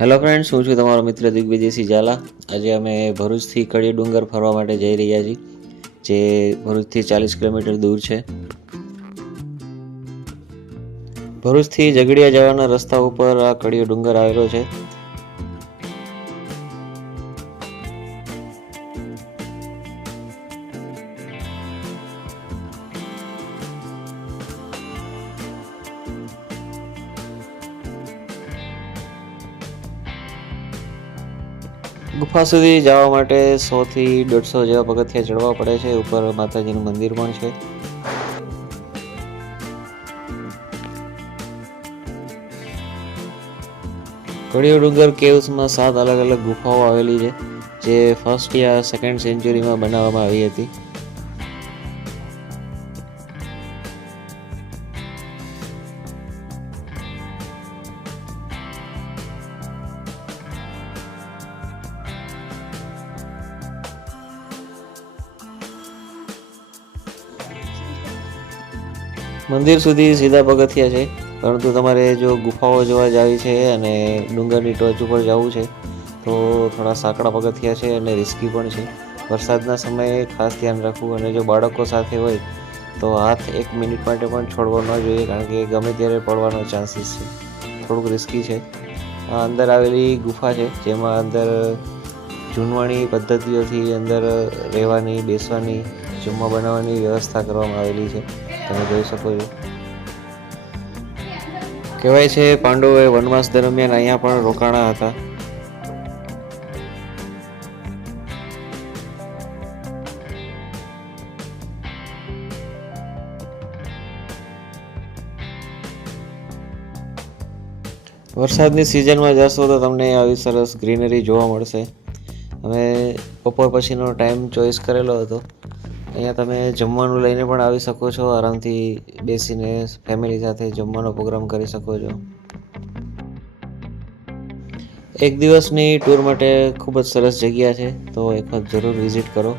Hello friends, હું છું તમારો મિત્ર દિગ્વિજયસિંહ ઝાલા। આજે અમે ભરૂચથી કડી ડુંગર ફરવા માટે જઈ રહ્યા છીએ, જે ભરૂચથી 40 કિલોમીટર દૂર છે। ભરૂચથી ઝઘડિયા જવાના રસ્તા ઉપર આ કડીયો ડુંગર આવેલો છે। ગુફા સુધી જવા માટે 100 થી 150 જેવા પગથિયા ચડવા પડે છે। ઉપર માતાજીનું મંદિર પણ છે। કડીયો ડુંગર કેવ્સમાં 7 અલગ અલગ ગુફાઓ આવેલી છે, જે ફર્સ્ટ યા સેકન્ડ સેન્ચુરીમાં બનાવવામાં આવી હતી। મંદિર સુધી સીધા પગથિયા છે, પરંતુ તમારે જો ગુફાઓ જોવા જાવી છે અને ડુંગરની ટોચ ઉપર જવું છે તો થોડા સાંકડા પગથિયા છે અને રિસ્કી પણ છે। વરસાદના સમયે ખાસ ધ્યાન રાખવું, અને જો બાળકો સાથે હોય તો હાથ 1 મિનિટ માટે પણ છોડવો ન જોઈએ, કારણ કે ગમે ત્યારે પડવાનો ચાન્સીસ છે। થોડુંક રિસ્કી છે। આ અંદર આવેલી ગુફા છે, જેમાં અંદર જૂનવાણી પદ્ધતિઓથી અંદર રહેવાની, બેસવાની, જમવા બનાવવાની વ્યવસ્થા કરવામાં આવેલી છે। તમે જોઈ શકો છો। કહેવાય છે પાંડવોએ વનવાસ દરમિયાન અહીંયા પણ રોકાણા હતા। વરસાદની સિઝનમાં જશો તો તમને આવી સરસ ગ્રીનરી જોવા મળશે। અમે બપોર પછીનો ટાઈમ ચોઈસ કરેલો હતો। અહીંયા તમે જમવાનું લઈને પણ આવી શકો છો, આરામથી બેસીને ફેમિલી સાથે જમવાનો પ્રોગ્રામ કરી શકો છો। એક દિવસની ટૂર માટે ખૂબ જ સરસ જગ્યા છે, તો એક વખત જરૂર વિઝિટ કરો।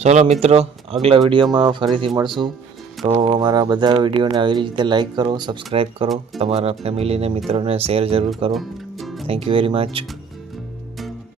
ચલો મિત્રો, આગલા વિડીયોમાં ફરીથી મળશું। તો અમારા બધા વિડીયોને આવી રીતે લાઈક કરો, સબસ્ક્રાઈબ કરો, તમારા ફેમિલીને મિત્રોને શેર જરૂર કરો। Thank you very much.